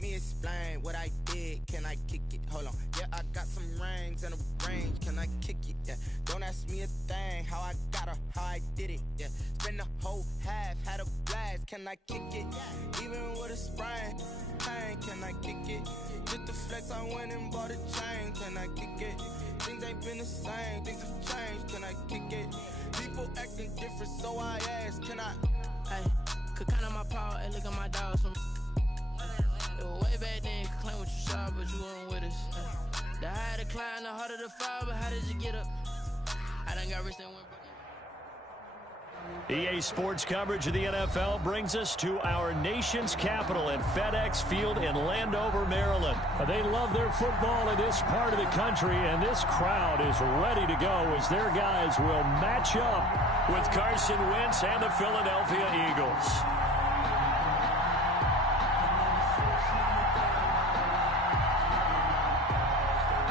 me explain what I did. Can I kick it? Hold on. Yeah, I got some rings and a range. Can I kick it? Yeah. Don't ask me a thing. How I got her, how I did it. Yeah. Spend the whole half, had a blast. Can I kick it? Even with a sprain. Pain, can I kick it? Just the flex, I went and bought a chain. Can I kick it? Things ain't been the same. Things have changed. Can I kick it? People acting different, so I ask. Can I? Hey, could count on my power and look at my dogs from. It was way back then, could claim what you saw, but you weren't with us. The higher the climb, the harder the fall, but how did you get up? I done got rich and went. EA Sports coverage of the NFL brings us to our nation's capital at FedEx Field in Landover, Maryland. They love their football in this part of the country, and this crowd is ready to go as their guys will match up with Carson Wentz and the Philadelphia Eagles.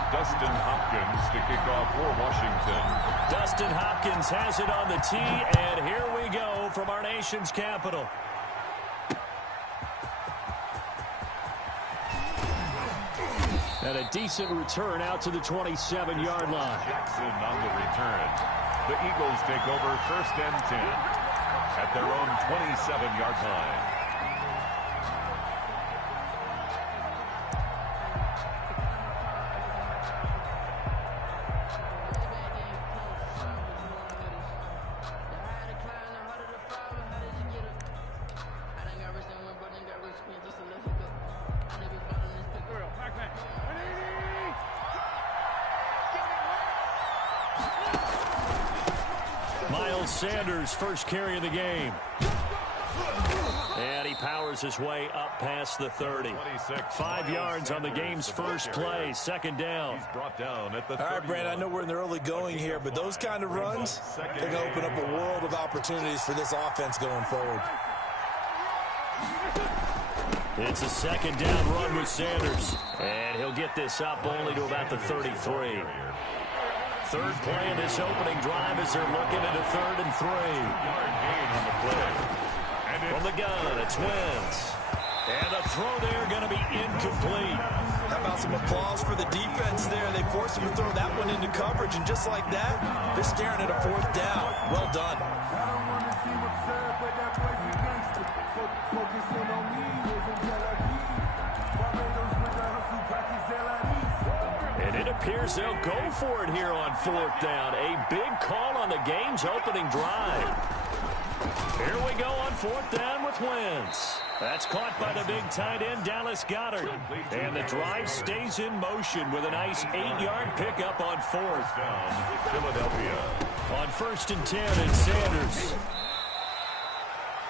Dustin Hopkins to kick off for Washington. Dustin Hopkins has it on the tee, and here we go from our nation's capital. And a decent return out to the 27-yard line. Jackson on the return. The Eagles take over 1st and 10 at their own 27-yard line. Sanders' first carry of the game. And he powers his way up past the 30. 5 yards on the game's first play. 2nd down. He's brought down at the 30. All right, Brandon, I know we're in the early going here, but those kind of runs, they're going to open up a world of opportunities for this offense going forward. It's a 2nd down run with Sanders. And he'll get this up only to about the 33. 3rd play of this opening drive as they're looking at a 3rd and 3. Yard gain on the play. From the gun, it's Wentz. And the throw there going to be incomplete. How about some applause for the defense there? They forced him to throw that one into coverage, and just like that, they're staring at a 4th down. Well done. And it appears they'll go for it here on 4th down. A big call on the game's opening drive. Here we go on 4th down with Wentz. That's caught by the big tight end, Dallas Goedert. And the drive stays in motion with a nice 8-yard pickup on 4th. Philadelphia. On 1st and 10, it's Sanders.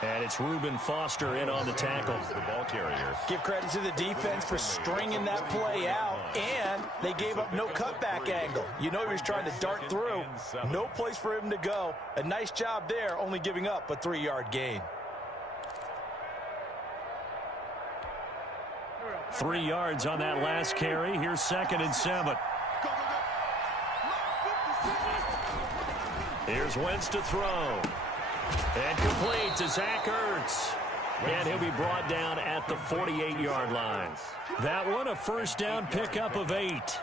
And it's Reuben Foster in on the tackle. The ball carrier. Give credit to the defense for stringing that play out, and they gave up no cutback angle. You know he was trying to dart through. No place for him to go. A nice job there, only giving up a 3-yard gain. 3 yards on that last carry. Here's 2nd and 7. Here's Wentz to throw. And complete to Zach Ertz. And he'll be brought down at the 48-yard line. That one, a 1st down pickup of 8.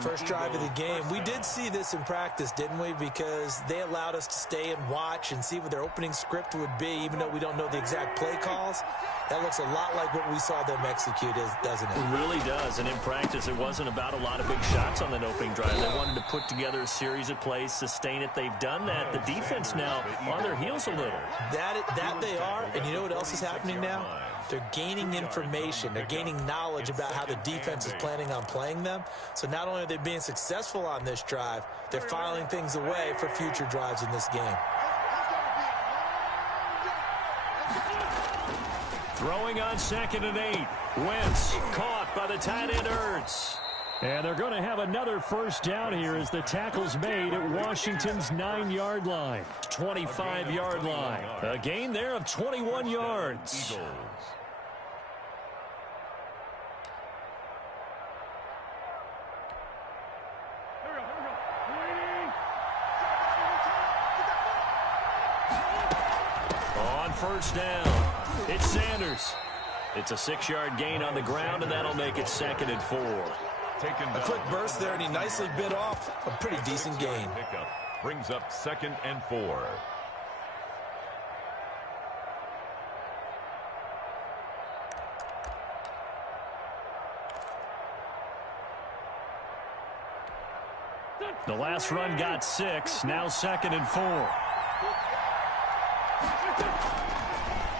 First drive of the game. We did see this in practice, didn't we? Because they allowed us to stay and watch and see what their opening script would be, even though we don't know the exact play calls. That looks a lot like what we saw them execute, doesn't it? It really does. And in practice, it wasn't about a lot of big shots on that opening drive. They wanted to put together a series of plays, sustain it. They've done that. The defense now on their heels a little. That they are. And you know what else is happening now? They're gaining information. They're gaining knowledge about how the defense is planning on playing them. So not only are they being successful on this drive, they're filing things away for future drives in this game. Throwing on 2nd and 8. Wentz caught by the tight end Ertz. And they're going to have another 1st down here as the tackle's made at Washington's 9-yard line. 25-yard line. A gain there of 21 yards. Eagles. On 1st down, it's Sanders. It's a 6-yard gain on the ground, and that'll make it 2nd and 4. A quick burst there, and he nicely bit off a pretty decent gain. Pickup brings up 2nd and 4. The last run got 6. Now 2nd and 4.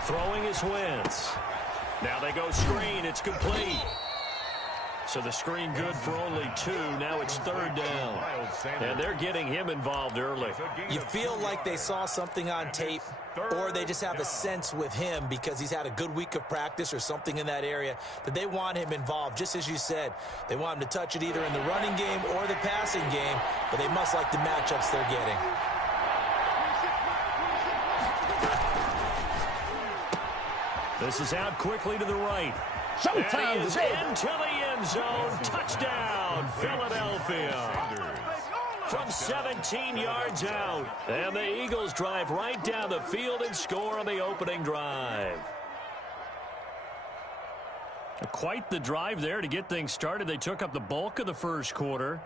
Throwing is Wentz. Now they go screen. It's complete. So the screen good for only 2. Now it's 3rd down. And they're getting him involved early. You feel like they saw something on tape, or they just have a sense with him because he's had a good week of practice or something in that area that they want him involved. Just as you said, they want him to touch it either in the running game or the passing game, but they must like the matchups they're getting. This is out quickly to the right. And he is into the end zone. Touchdown, Philadelphia. From 17 yards out. And the Eagles drive right down the field and score on the opening drive. Quite the drive there to get things started. They took up the bulk of the first quarter,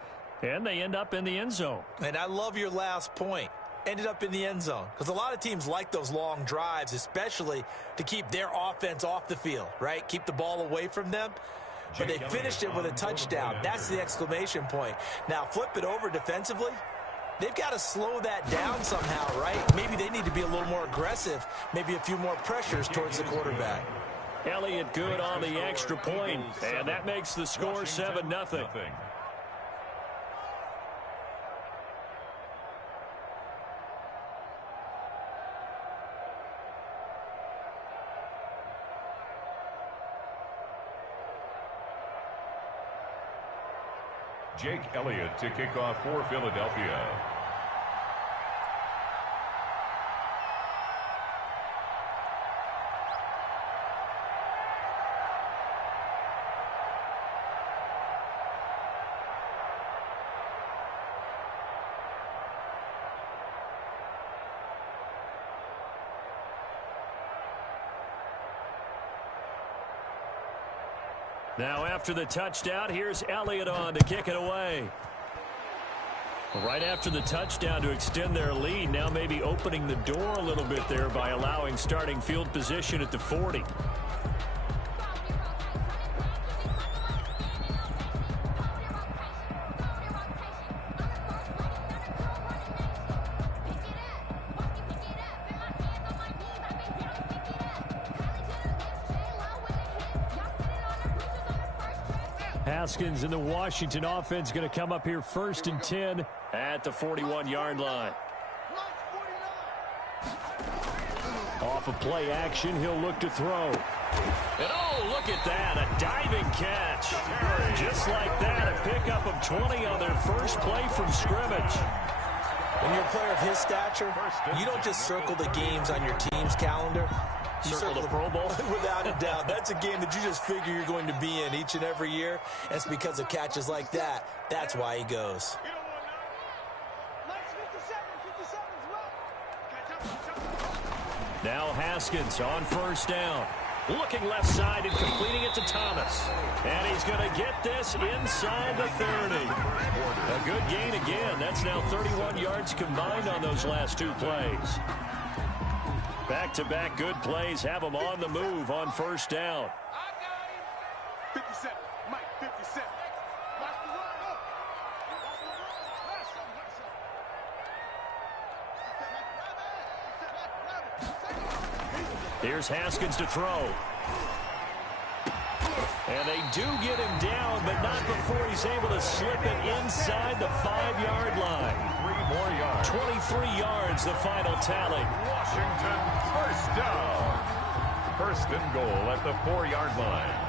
and they end up in the end zone. And I love your last point. Ended up in the end zone. Because a lot of teams like those long drives, especially to keep their offense off the field, right? Keep the ball away from them. But they finished it with a touchdown. That's the exclamation point. Now, flip it over defensively. They've got to slow that down somehow, right? Maybe they need to be a little more aggressive. Maybe a few more pressures towards the quarterback. Elliott good on the extra point. And that makes the score 7-0. Jake Elliott to kick off for Philadelphia. Now after the touchdown, here's Elliott on to kick it away. Right after the touchdown to extend their lead, now maybe opening the door a little bit there by allowing starting field position at the 40. Haskins and the Washington offense going to come up here 1st and 10 at the 41-yard line. Off of play action, he'll look to throw. And oh, look at that, a diving catch. Just like that, a pickup of 20 on their first play from scrimmage. When you're a player of his stature, you don't just circle the games on your team's calendar. You circle the Pro Bowl? Without a doubt. That's a game that you just figure you're going to be in each and every year. And it's because of catches like that. That's why he goes. Now Haskins on 1st down. Looking left side and completing it to Thomas. And he's going to get this inside the 30. A good gain again. That's now 31 yards combined on those last 2 plays. Back-to-back good plays have them on the move on 1st down. 57, Mike, 57. Here's Haskins to throw. And they do get him down, but not before he's able to slip it inside the 5-yard line. 3 more yards. 23 yards, the final tally. Washington, 1st down. 1st and goal at the 4-yard line.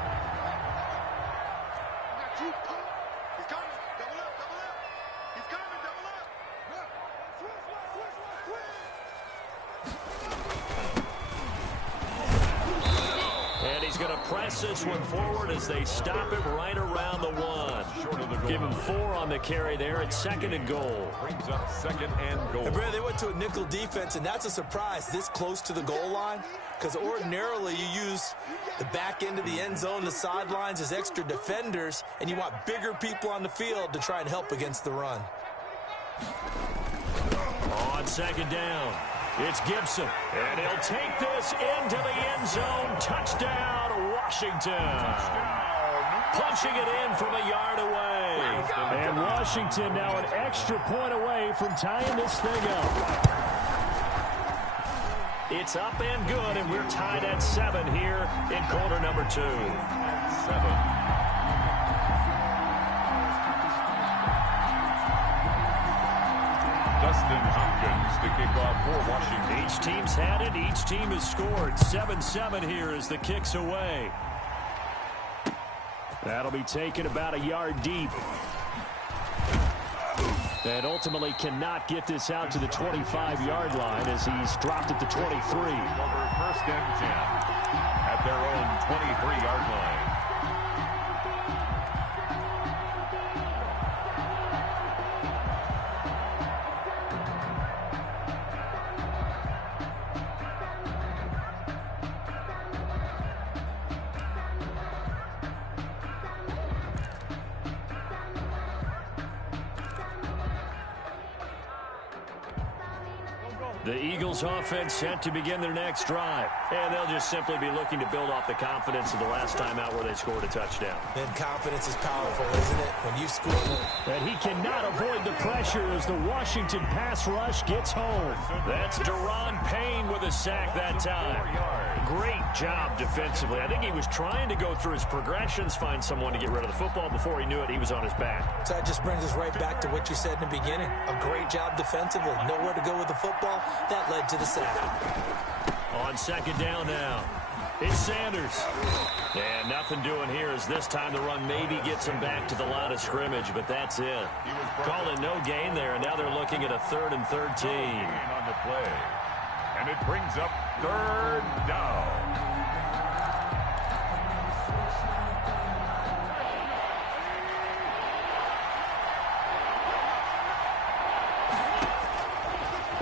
going to press this one forward as they stop him right around the 1. Give him 4 on the carry there. It's 2nd and goal. Brings up 2nd and goal. And Brad, they went to a nickel defense, and that's a surprise this close to the goal line, because ordinarily you use the back end of the end zone, the sidelines as extra defenders, and you want bigger people on the field to try and help against the run. On 2nd down, it's Gibson, and he'll take this into the end zone. Touchdown, Washington. Punching it in from a yard away. And Washington now an extra point away from tying this thing up. It's up and good, and we're tied at 7 here in quarter number 2. 7. Dustin Hopkins to kick off for Washington. Each team's had it. Each team has scored. 7-7 here as the kick's away. That'll be taken about a yard deep. And ultimately cannot get this out to the 25-yard line as he's dropped at the 23. Over 1st and 10 at their own 23-yard line. The Eagles offense set to begin their next drive. And they'll just simply be looking to build off the confidence of the last time out where they scored a touchdown. And confidence is powerful, isn't it? When you score. And he cannot avoid the pressure as the Washington pass rush gets home. That's Deron Payne with a sack that time. Great job defensively. I think he was trying to go through his progressions, find someone to get rid of the football. Before he knew it, he was on his back. So that just brings us right back to what you said in the beginning. A great job defensively. Nowhere to go with the football. That led to the sack. On 2nd down now, it's Sanders. And nothing doing here as this time the run maybe gets him back to the line of scrimmage, but that's it. Calling no gain there, and now they're looking at a 3rd and 13. On the play. And it brings up 3rd down.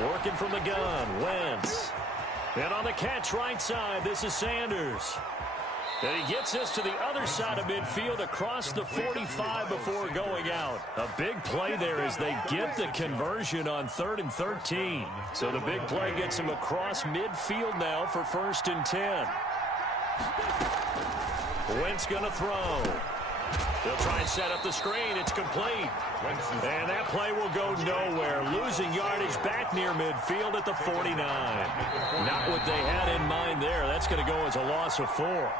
Working from the gun, Wentz. And on the catch right side, this is Sanders. And he gets us to the other side of midfield across the 45 before going out. A big play there as they get the conversion on 3rd and 13. So the big play gets him across midfield now for 1st and 10. Wentz going to throw. They'll try and set up the screen. It's complete. And that play will go nowhere. Losing yardage back near midfield at the 49. Not what they had in mind there. That's going to go as a loss of 4.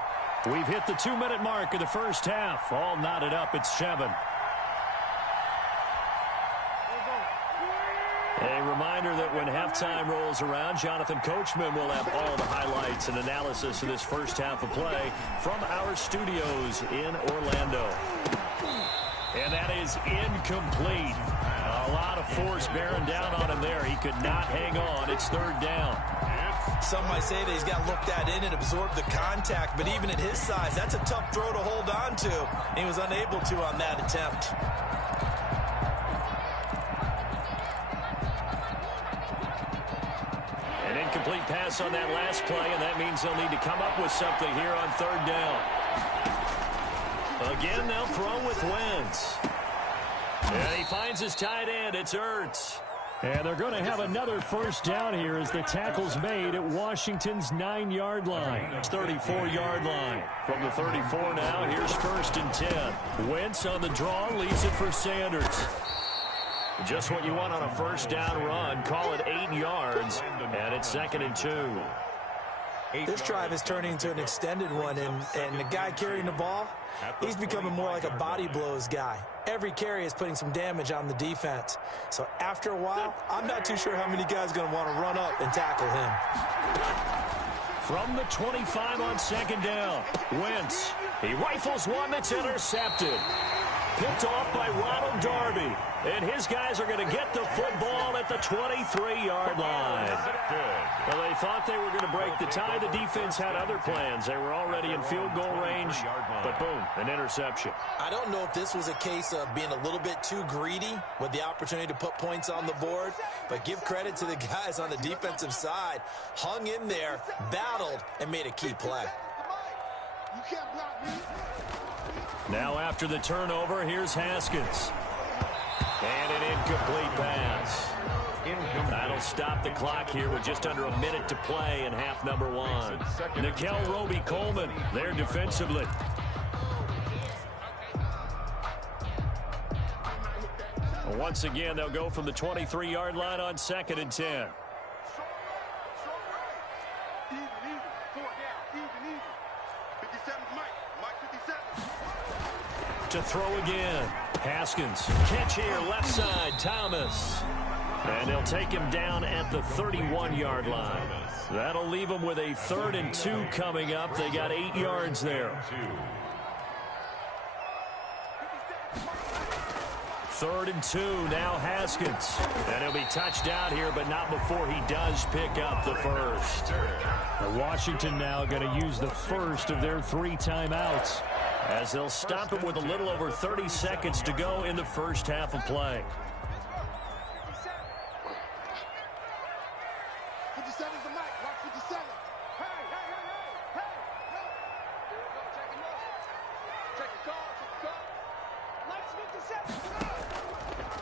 We've hit the 2-minute mark of the first half. All knotted up at 7. A reminder that when halftime rolls around, Jonathan Coachman will have all the highlights and analysis of this first half of play from our studios in Orlando. And that is incomplete. A lot of force bearing down on him there. He could not hang on. It's 3rd down. Some might say that he's got looked at in and absorbed the contact, but even at his size, that's a tough throw to hold on to. And he was unable to on that attempt. An incomplete pass on that last play, and that means they'll need to come up with something here on 3rd down. Again, they'll throw with Wentz. And he finds his tight end. It's Ertz. And they're going to have another 1st down here as the tackle's made at Washington's 9-yard line. 34-yard line. From the 34 now, here's 1st and 10. Wentz on the draw, leaves it for Sanders. Just what you want on a 1st down run. Call it 8 yards, and it's 2nd and 2. This drive is turning into an extended one, and the guy carrying the ball, he's becoming more like a body blows guy. Every carry is putting some damage on the defense. So after a while, I'm not too sure how many guys are going to want to run up and tackle him. From the 25 on 2nd down, Wentz. He rifles one that's intercepted. picked off by Ronald Darby. And his guys are going to get the football at the 23-yard line. Well, they thought they were going to break the tie. The defense had other plans. They were already in field goal range, but boom, an interception. I don't know if this was a case of being a little bit too greedy with the opportunity to put points on the board, but give credit to the guys on the defensive side. Hung in there, battled, and made a key play. Now after the turnover, here's Haskins. And an incomplete pass. That'll stop the clock here with just under a minute to play in half number one. Nickel Roby-Coleman there defensively. Once again, they'll go from the 23-yard line on 2nd and 10. To throw again. Haskins. Catch here, left side, Thomas. And they'll take him down at the 31-yard line. That'll leave them with a 3rd and 2 coming up. They got 8 yards there. 3rd and 2, now Haskins. And he'll be touched out here, but not before he does pick up the first. Washington now going to use the first of their 3 timeouts, as they'll stop him with a little over 30 seconds to go in the first half of play.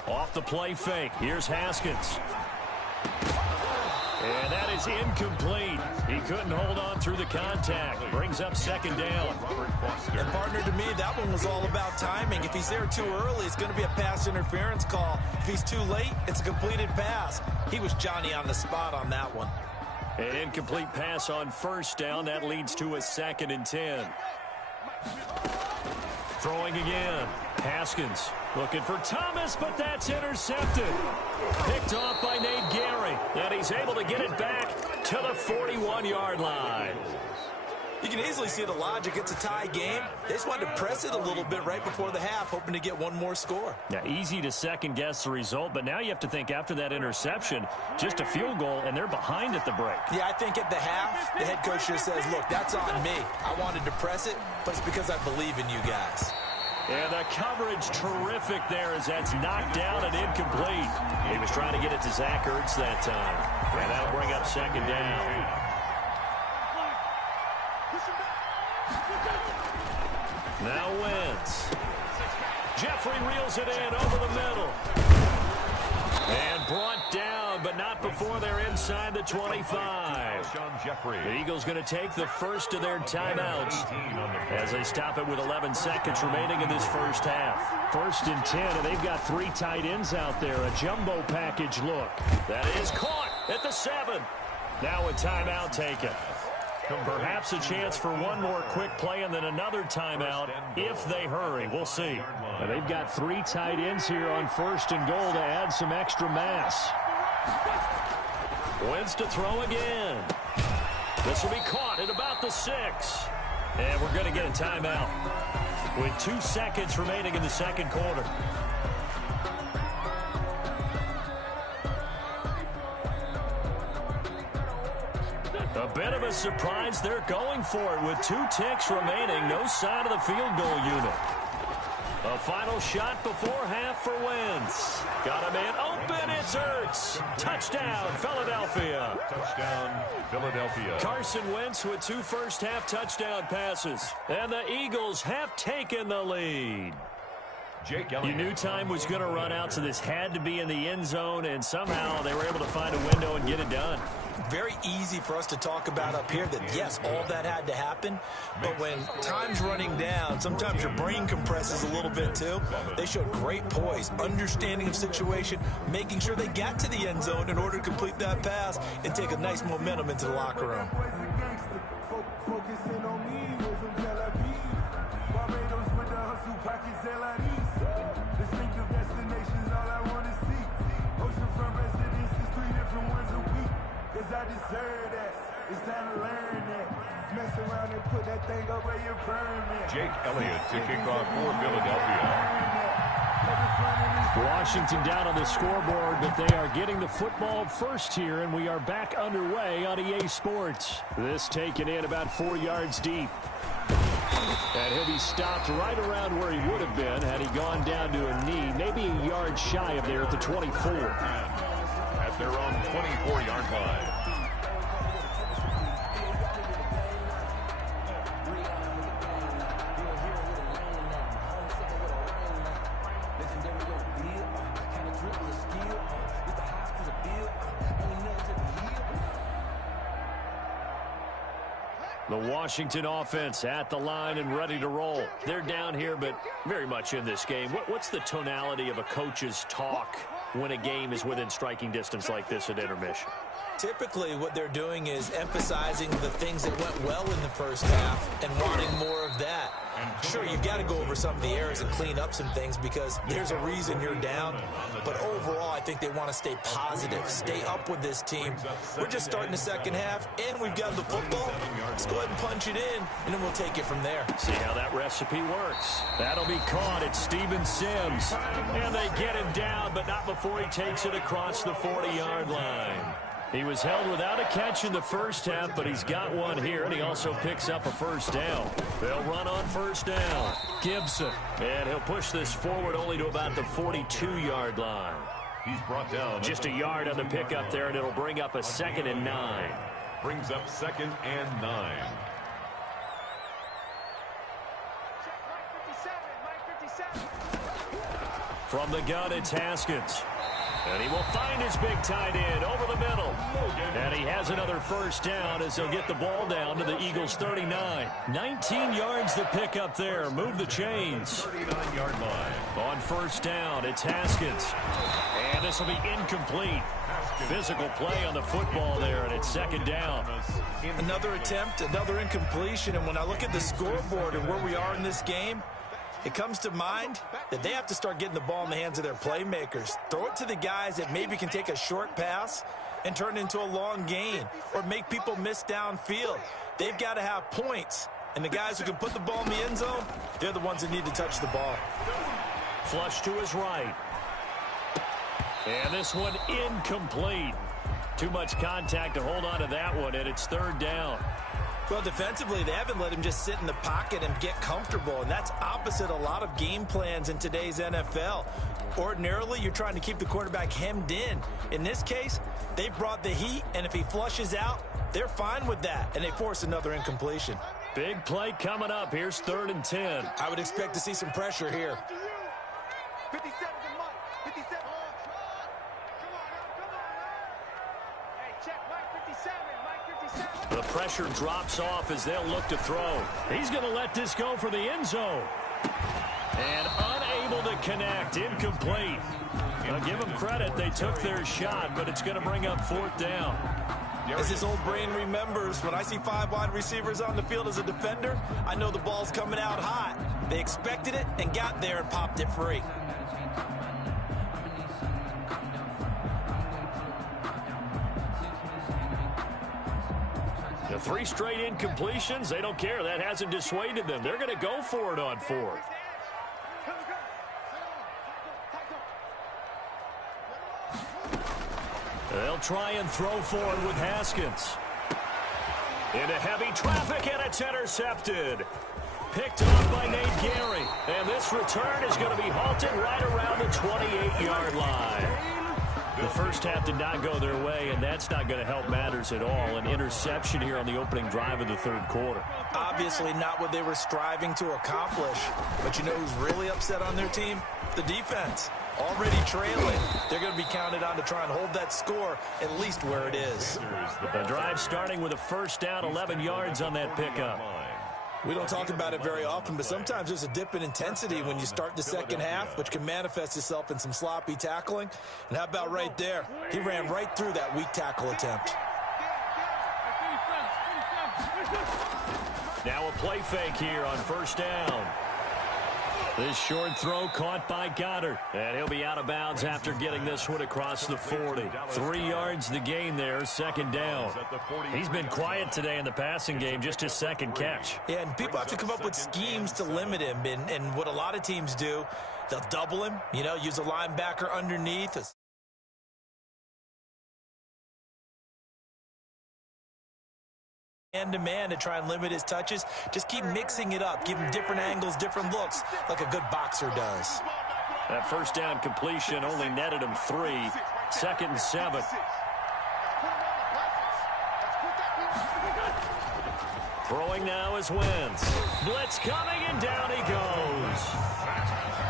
Off the play fake. Here's Haskins. And that is incomplete. He couldn't hold on through the contact. Brings up 2nd down. And partner, to me, that one was all about timing. If he's there too early, it's going to be a pass interference call. If he's too late, it's a completed pass. He was Johnny on the spot on that one. An incomplete pass on 1st down. That leads to a 2nd and 10. Throwing again. Haskins looking for Thomas, but that's intercepted. Picked off by Nate Gary. And he's able to get it back to the 41-yard line. You can easily see the logic. It's a tie game. They just wanted to press it a little bit right before the half, hoping to get one more score. Yeah, easy to second-guess the result, but now you have to think after that interception, just a field goal, and they're behind at the break. Yeah, I think at the half, the head coach just says, look, that's on me. I wanted to press it, but it's because I believe in you guys. And the coverage terrific there as that's knocked down and incomplete. He was trying to get it to Zach Ertz that time. And that'll bring up 2nd down. Now Wentz. Jeffrey reels it in over the middle. And brought down, but not before they're inside the 25. The Eagles going to take the first of their timeouts as they stop it with 11 seconds remaining in this first half. 1st and 10, and they've got 3 tight ends out there. A jumbo package look. That is caught at the 7. Now a timeout taken. Perhaps a chance for one more quick play and then another timeout if they hurry. We'll see. And they've got 3 tight ends here on 1st and goal to add some extra mass. Wentz to throw again. This will be caught at about the 6. And we're going to get a timeout with 2 seconds remaining in the 2nd quarter. A bit of a surprise. They're going for it with 2 ticks remaining. No sign of the field goal unit. A final shot before half for Wentz. Got a man open. It's Ertz. Touchdown, Philadelphia. Touchdown, Philadelphia. Carson Wentz with 2 first-half touchdown passes. And the Eagles have taken the lead. You knew time was going to run out, so this had to be in the end zone, and somehow they were able to find a window and get it done. Very easy for us to talk about up here that, yes, all that had to happen, but when time's running down, sometimes your brain compresses a little bit too. They showed great poise, understanding of situation, making sure they got to the end zone in order to complete that pass and take a nice momentum into the locker room. I deserve that. It's time to learn that. Mess around and Jake Elliott to kick off for Philadelphia. Washington down on the scoreboard, but they are getting the football first here, and we are back underway on EA Sports. This taken in about 4 yards deep. And he'll be stopped right around where he would have been had he gone down to a knee, maybe a yard shy of there at the 24. At their own 24-yard line. The Washington offense at the line and ready to roll. They're down here, but very much in this game. What's the tonality of a coach's talk when a game is within striking distance like this at intermission? Typically, what they're doing is emphasizing the things that went well in the first half and wanting more of that. Sure, you've got to go over some of the errors and clean up some things because there's a reason you're down. But overall, I think they want to stay positive, stay up with this team. We're just starting the second half, and we've got the football. Let's go ahead and punch it in, and then we'll take it from there. See how that recipe works. That'll be caught. It's Steven Sims. And they get him down, but not before he takes it across the 40-yard line. He was held without a catch in the first half, but he's got one here, and he also picks up a first down. They'll run on first down. Gibson. And he'll push this forward only to about the 42-yard line. He's brought down. Just a yard on the pickup there, and it'll bring up a 2nd and 9. Brings up 2nd and 9. From the gun, it's Haskins. And he will find his big tight end over the middle. And he has another first down as he'll get the ball down to the Eagles' 39. 19 yards to pick up there. Move the chains. 39-yard line. On first down, it's Haskins. And this will be incomplete. Physical play on the football there, and it's 2nd down. Another attempt, another incompletion. And when I look at the scoreboard and where we are in this game, it comes to mind that they have to start getting the ball in the hands of their playmakers. Throw it to the guys that maybe can take a short pass and turn it into a long gain or make people miss downfield. They've got to have points. And the guys who can put the ball in the end zone, they're the ones that need to touch the ball. Flush to his right. And this one incomplete. Too much contact to hold on to that one, and it's 3rd down. Well, defensively, they haven't let him just sit in the pocket and get comfortable, and that's opposite a lot of game plans in today's NFL. Ordinarily, you're trying to keep the quarterback hemmed in. In this case, they brought the heat, and if he flushes out, they're fine with that, and they force another incompletion. Big play coming up. Here's 3rd and 10. I would expect to see some pressure here. 57 to Mike. 57. Come on. Hey, check Mike 57. Mike 57. The pressure drops off as they'll look to throw. He's going to let this go for the end zone. And unable to connect. Incomplete. I'll give them credit. They took their shot, but it's going to bring up 4th down. As his old brain remembers, when I see 5 wide receivers on the field as a defender, I know the ball's coming out hot. They expected it and got there and popped it free. The 3 straight incompletions, they don't care. That hasn't dissuaded them. They're going to go for it on 4th. They'll try and throw forward with Haskins. Into heavy traffic, and it's intercepted. Picked off by Nate Gary. And this return is going to be halted right around the 28-yard line. The first half did not go their way, and that's not going to help matters at all. An interception here on the opening drive of the 3rd quarter. Obviously not what they were striving to accomplish. But you know who's really upset on their team? The defense. Already trailing. They're going to be counted on to try and hold that score at least where it is. The drive starting with a first down, 11 yards on that pickup. We don't talk about it very often, but sometimes there's a dip in intensity when you start the second half, which can manifest itself in some sloppy tackling. And how about right there? He ran right through that weak tackle attempt. Now a play fake here on first down. This short throw caught by Goddard. And he'll be out of bounds after getting this one across the 40. 3 yards to gain there, second down. He's been quiet today in the passing game, just his second catch. Yeah, and people have to come up with schemes to limit him. And what a lot of teams do, they'll double him, use a linebacker underneath. Man-to-man to try and limit his touches. Just keep mixing it up. Give him different angles, different looks, like a good boxer does. That first down completion only netted him 3. 2nd and 7. Throwing now is Wentz. Blitz coming, and down he goes.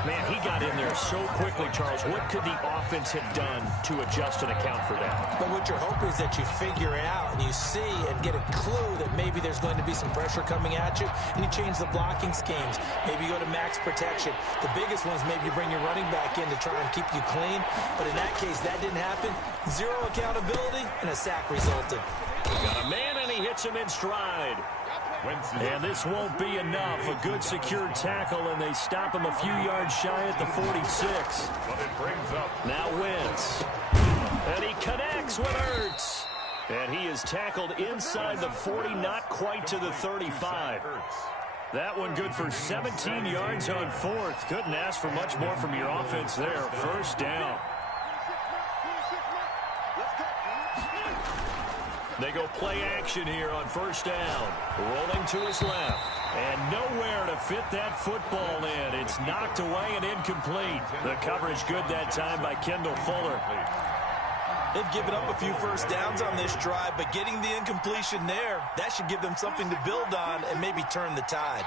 Man, he got in there so quickly, Charles. What could the offense have done to adjust and account for that? But what you're hoping is that you figure it out and you see and get a clue that maybe there's going to be some pressure coming at you, and you change the blocking schemes. Maybe you go to max protection. The biggest one is maybe you bring your running back in to try and keep you clean. But in that case, that didn't happen. 0 accountability, and a sack resulted. Got a man, and he hits him in stride. And this won't be enough. A good secured tackle, and they stop him a few yards shy at the 46. Now Wentz. And he connects with Ertz. And he is tackled inside the 40, not quite to the 35. That one good for 17 yards on 4th. Couldn't ask for much more from your offense there. First down. They go play action here on first down. Rolling to his left. And nowhere to fit that football in. It's knocked away and incomplete. The coverage good that time by Kendall Fuller. They've given up a few first downs on this drive, but getting the incompletion there, that should give them something to build on and maybe turn the tide.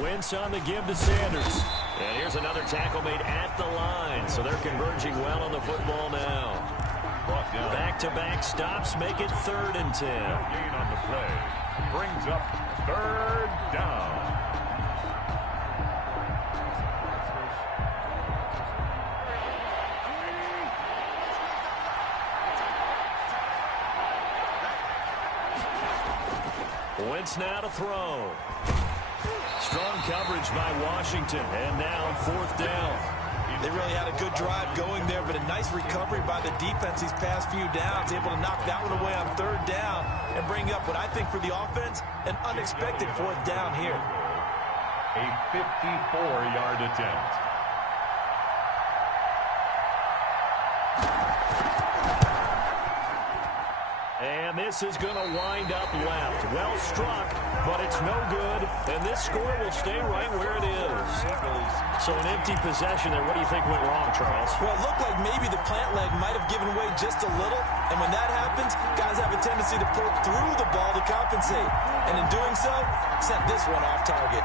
Wentz on the give to Sanders. And here's another tackle made at the line. So they're converging well on the football now. Back-to-back stops make it 3rd and 10. Gain on the play brings up 3rd down. Wentz now to throw. Strong coverage by Washington, and now 4th down. They really had a good drive going there, but a nice recovery by the defense these past few downs, able to knock that one away on 3rd down and bring up what I think for the offense, an unexpected 4th down here. A 54-yard attempt. And this is going to wind up left. Well struck, but it's no good. And this score will stay right where it is. So an empty possession there. What do you think went wrong, Charles? Well, it looked like maybe the plant leg might have given way just a little. And when that happens, guys have a tendency to pull through the ball to compensate. And in doing so, sent this one off target.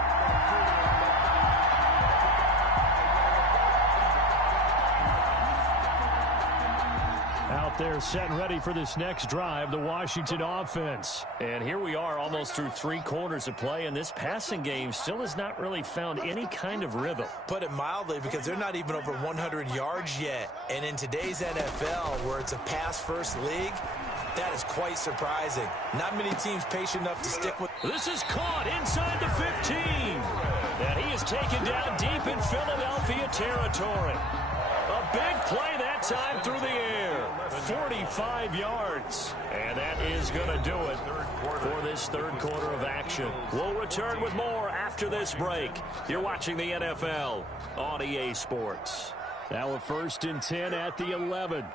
They're set and ready for this next drive, the Washington offense. And here we are almost through 3 quarters of play, and this passing game still has not really found any kind of rhythm. Put it mildly, because they're not even over 100 yards yet. And in today's NFL, where it's a pass-first league, that is quite surprising. Not many teams patient enough to stick with. This is caught inside the 15. And he is taken down deep in Philadelphia territory. A big play that time through the air. 45 yards. And that is going to do it for this 3rd quarter of action. We'll return with more after this break. You're watching the NFL on EA Sports. Now a 1st and 10 at the 11.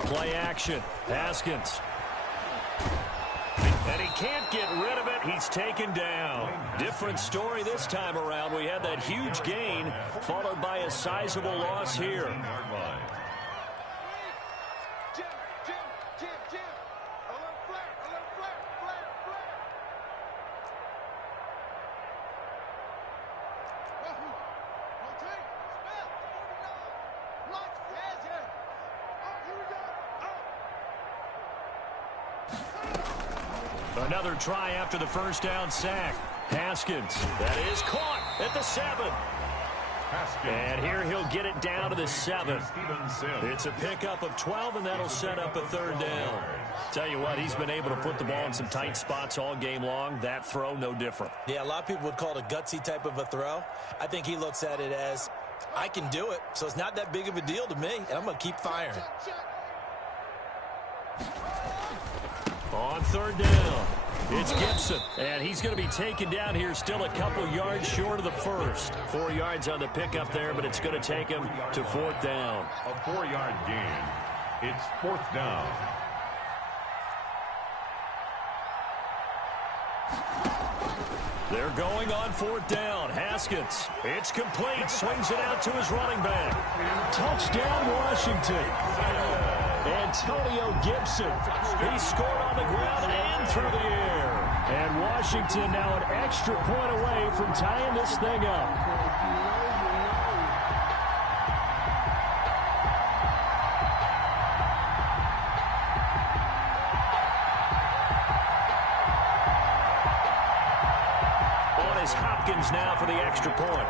Play action. Haskins. And he can't get rid of it. He's taken down. Different story this time around. We had that huge gain followed by a sizable loss here. Another try after the first down sack. Haskins. That is caught. at the 7. And here he'll get it down to the 7. It's a pickup of 12, and that'll set up a 3rd down. Tell you what, he's been able to put the ball in some tight spots all game long. That throw, no different. Yeah, a lot of people would call it a gutsy type of a throw. I think he looks at it as, I can do it, so it's not that big of a deal to me, and I'm going to keep firing. On 3rd down, it's Gibson, and he's going to be taken down here still a couple yards short of the first. 4 yards on the pickup there, but it's going to take him to 4th down. A 4-yard gain. It's 4th down. They're going on 4th down. Haskins, it's complete, swings it out to his running back. Touchdown, Washington. Antonio Gibson. He scored on the ground and through the air. And Washington now an extra point away from tying this thing up. Hopkins now for the extra point.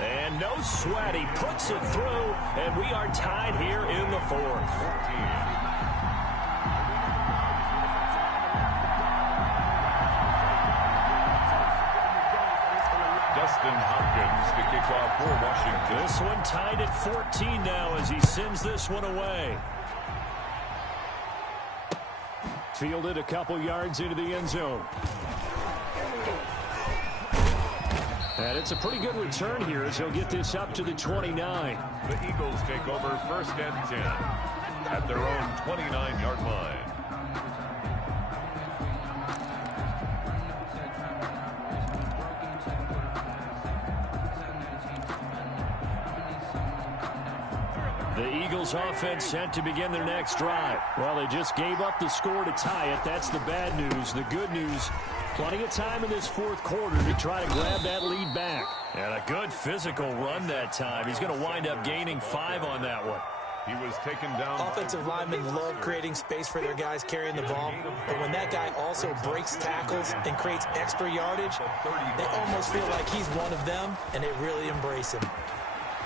And no sweat. He puts it through, and we are tied here in the 4th. Dustin Hopkins to kick off for Washington. This one tied at 14 now as he sends this one away. Fielded a couple yards into the end zone. And it's a pretty good return here as he'll get this up to the 29. The Eagles take over 1st and 10 at their own 29-yard line. The Eagles offense set to begin their next drive. Well, they just gave up the score to tie it. That's the bad news. The good news, plenty of time in this 4th quarter to try to grab that lead back. And a good physical run that time. He's going to wind up gaining 5 on that one. He was taken down. Offensive linemen love creating space for their guys carrying the ball, but when that guy also breaks tackles and creates extra yardage, they almost feel like he's one of them, and they really embrace him.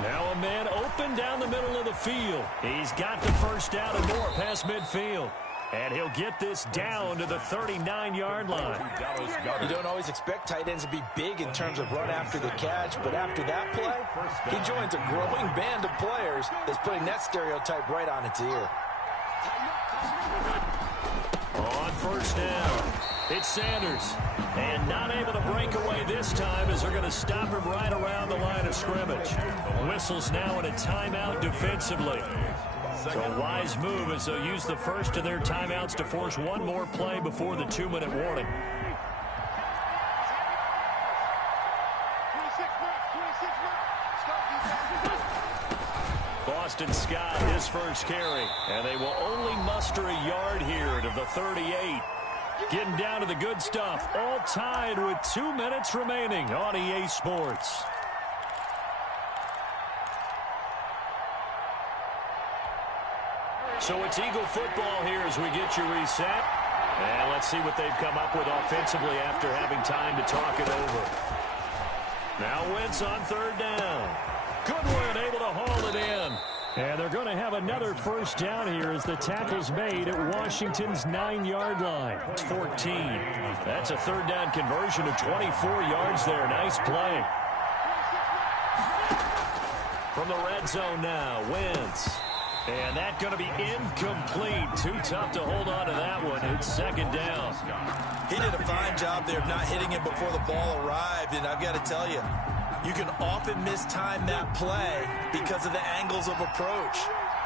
Now a man open down the middle of the field. He's got the 1st down and more past midfield. And he'll get this down to the 39-yard line. You don't always expect tight ends to be big in terms of run after the catch, but after that play, he joins a growing band of players that's putting that stereotype right on its ear. On 1st down, it's Sanders. And not able to break away this time as they're going to stop him right around the line of scrimmage. Whistles now in a timeout defensively. So a wise move as they'll use the first of their timeouts to force one more play before the 2-minute warning. Boston Scott, his first carry. And they will only muster a yard here to the 38. Getting down to the good stuff. All tied with 2 minutes remaining on EA Sports. So it's Eagle football here as we get you reset. And let's see what they've come up with offensively after having time to talk it over. Now Wentz on 3rd down. Goodwin able to haul it in. And they're going to have another 1st down here as the tackle's made at Washington's 9-yard line. It's 14. That's a 3rd down conversion of 24 yards there. Nice play. From the red zone now, Wentz. And that's going to be incomplete. Too tough to hold on to that one. It's 2nd down. He did a fine job there of not hitting him before the ball arrived, and I've got to tell you, you can often mistime that play because of the angles of approach.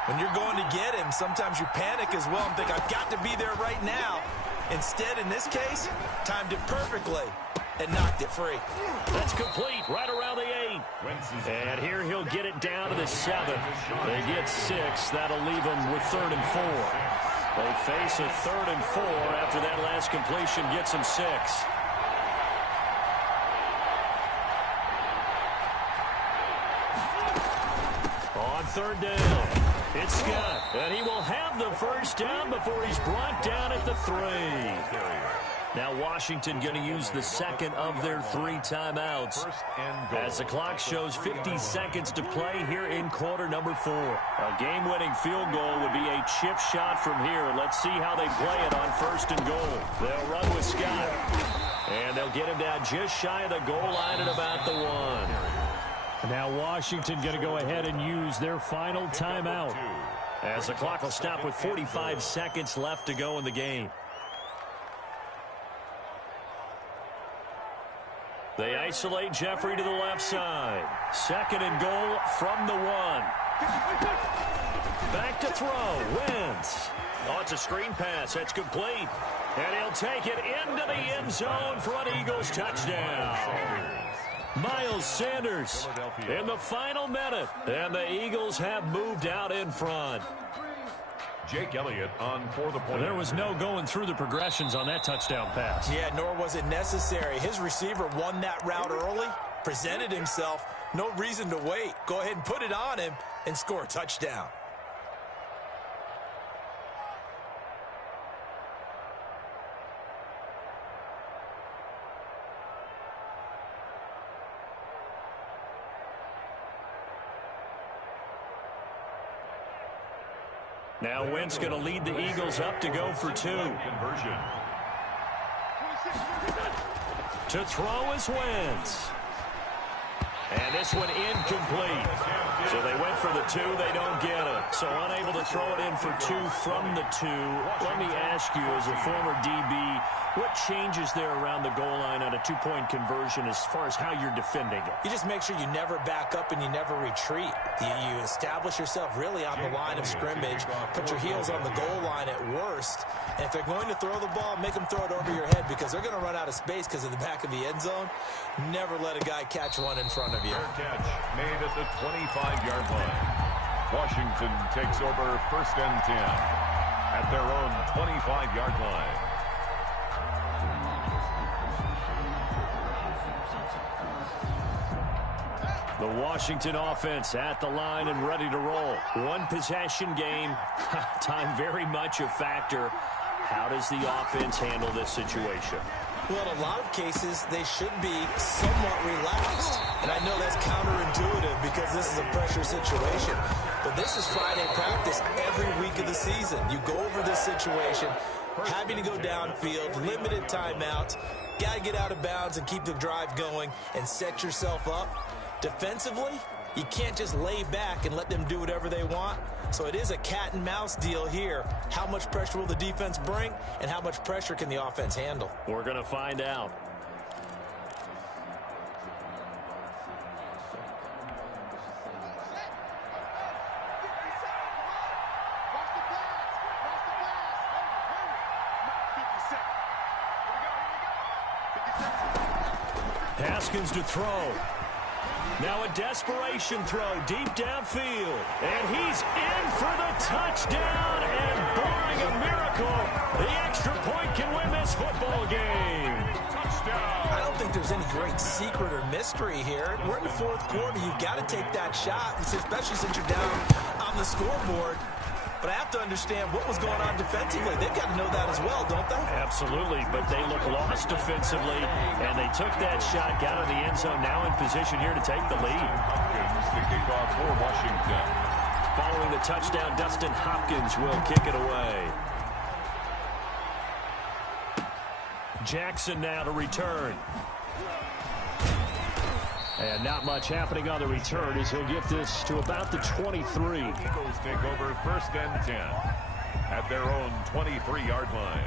When you're going to get him, sometimes you panic as well and think, I've got to be there right now. Instead, in this case, timed it perfectly and knocked it free. That's complete right around the 8. And here he'll get it down to the 7. They get 6. That'll leave them with 3rd and 4. They face a 3rd and 4 after that last completion gets them 6. On 3rd down, it's Scott, And he will have the first down before he's brought down at the 3. Now Washington going to use the second of their 3 timeouts as the clock shows 50 seconds to play here in quarter number 4. A game-winning field goal would be a chip shot from here. Let's see how they play it on 1st and goal. They'll run with Scott. And they'll get him down just shy of the goal line at about the 1. Now Washington going to go ahead and use their final timeout, as the clock will stop with 45 seconds left to go in the game. They isolate Jeffrey to the left side. 2nd and goal from the 1. Back to throw. Wentz. Oh, it's a screen pass. That's complete. And he'll take it into the end zone for an Eagles touchdown. Miles Sanders in the final minute. And the Eagles have moved out in front. Jake Elliott on for the point. There was no going through the progressions on that touchdown pass. Yeah, nor was it necessary. His receiver won that route early, presented himself. No reason to wait. Go ahead and put it on him and score a touchdown. Now Wentz going to lead the Eagles up to go for 2. Conversion. To throw is Wentz. And this one incomplete. So they went for the 2. They don't get it. So unable to throw it in for 2 from the 2. Let me ask you, as a former DB, what changes there around the goal line on a 2-point conversion as far as how you're defending it? You just make sure you never back up and you never retreat. You establish yourself really on the line of scrimmage, put your heels on the goal line at worst, and if they're going to throw the ball, make them throw it over your head because they're going to run out of space because of the back of the end zone. Never let a guy catch one in front of you. Fair catch made at the 25-yard line. Washington takes over 1st and 10 at their own 25-yard line. The Washington offense at the line and ready to roll. One possession game. Time very much a factor. How does the offense handle this situation? Well, in a lot of cases, they should be somewhat relaxed. And I know that's counterintuitive because this is a pressure situation. But this is Friday practice every week of the season. You go over this situation, having to go downfield, limited timeouts, got to get out of bounds and keep the drive going and set yourself up. Defensively, you can't just lay back and let them do whatever they want. So it is a cat and mouse deal here. How much pressure will the defense bring, and how much pressure can the offense handle? We're going to find out. Haskins to throw. Now a desperation throw deep downfield. And he's in for the touchdown. And barring a miracle, the extra point can win this football game. Touchdown. I don't think there's any great secret or mystery here. We're in the 4th quarter. You've got to take that shot, especially since you're down on the scoreboard. But I have to understand what was going on defensively. They've got to know that as well, don't they? Absolutely, but they look lost defensively, and they took that shot, got in the end zone, now in position here to take the lead. Hopkins to kick off for Washington. Following the touchdown, Dustin Hopkins will kick it away. Jackson now to return. And not much happening on the return as he'll get this to about the 23. Eagles take over 1st and 10 at their own 23-yard line.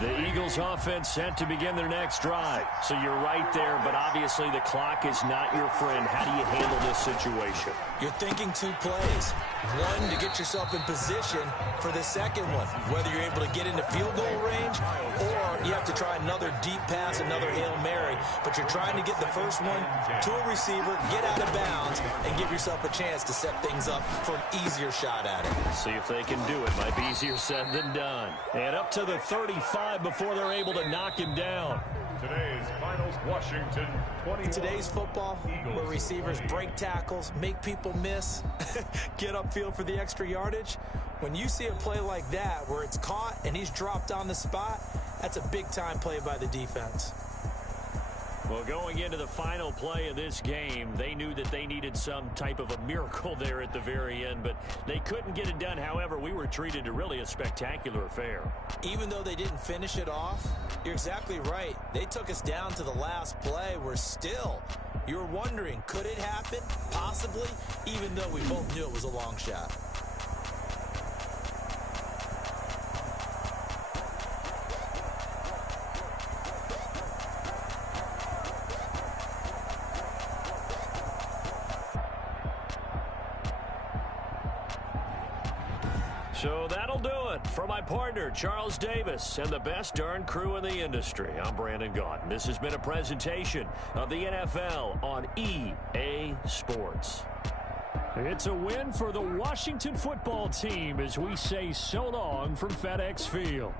The Eagles offense set to begin their next drive. So you're right there, but obviously the clock is not your friend. How do you handle this situation? You're thinking 2 plays. One, to get yourself in position for the second one, whether you're able to get into field goal range or you have to try another deep pass, another Hail Mary. But you're trying to get the first one to a receiver, get out of bounds, and give yourself a chance to set things up for an easier shot at it. See if they can do it. Might be easier said than done. And up to the 35 before they're able to knock him down. Today's finals, Washington 21. Today's football, Eagles where receivers 20. break tackles, make people miss, get upfield for the extra yardage. When you see a play like that where it's caught and he's dropped on the spot, that's a big-time play by the defense. Well, going into the final play of this game, they knew that they needed some type of a miracle there at the very end, but they couldn't get it done. However, we were treated to really a spectacular affair. Even though they didn't finish it off, you're exactly right. They took us down to the last play. We're still, you're wondering, could it happen? Possibly, even though we both knew it was a long shot. So that'll do it for my partner, Charles Davis, and the best darn crew in the industry. I'm Brandon Gaudin. This has been a presentation of the NFL on EA Sports. It's a win for the Washington football team as we say so long from FedEx Field.